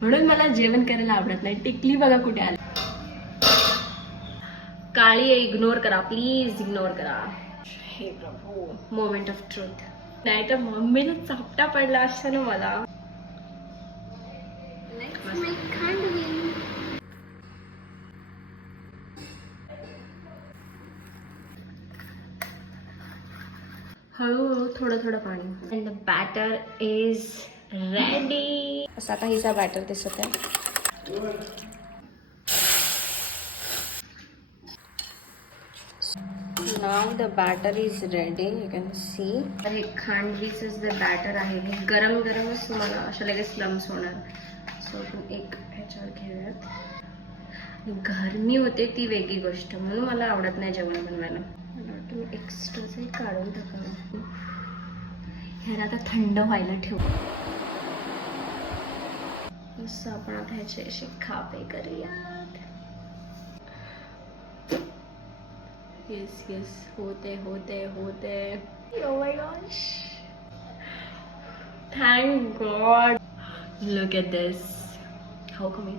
म्हणून मला जेवण करायला आवडत नाही. टिकली बघा कुठे आली. काळी इग्नोर करा प्लीज, इग्नोर करा. हे प्रभू, मोमेंट ऑफ ट्रूथ. नाही तर मम्मीला चापटा पडला असता ना मला. हळूहळू थोडं थोडं पाणी. And the batter is ready. असं आता हिचा बॅटर दिसत आहे. Now the batter is ready, you can see. तर हे खांडवीच द बॅटर आहे. हे गरम गरमच मला अशा लगेच लम्स होणार. सो आपण एक ह्याच्यावर घेऊयात. गरमी होते ती वेगळी गोष्ट, म्हणून मला आवडत नाही जेवण बनवायला. मला वाटतं मी एक्स्ट्राचंही काढून टाकावं. ह्याला आता थंड व्हायला ठेवू. असं आपण आता ह्याचे असे खापे करूयात. येस येस, होते होते होते. Oh my gosh, thank God. Look at this. How कमी.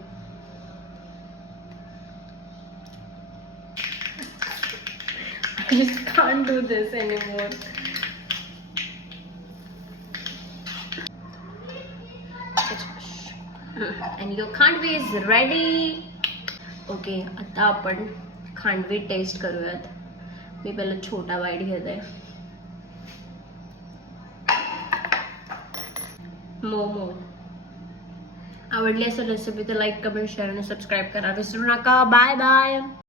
I just can't do this anymore. And your khandvi is ready. Okay, आता आपण खांडवी टेस्ट करूयात. मी पहिला छोटा बाईट घेते. मोमो आवडली असेल रेसिपी तर लाईक, कमेंट, शेअर आणि सबस्क्राईब करा विसरू नका. Bye bye.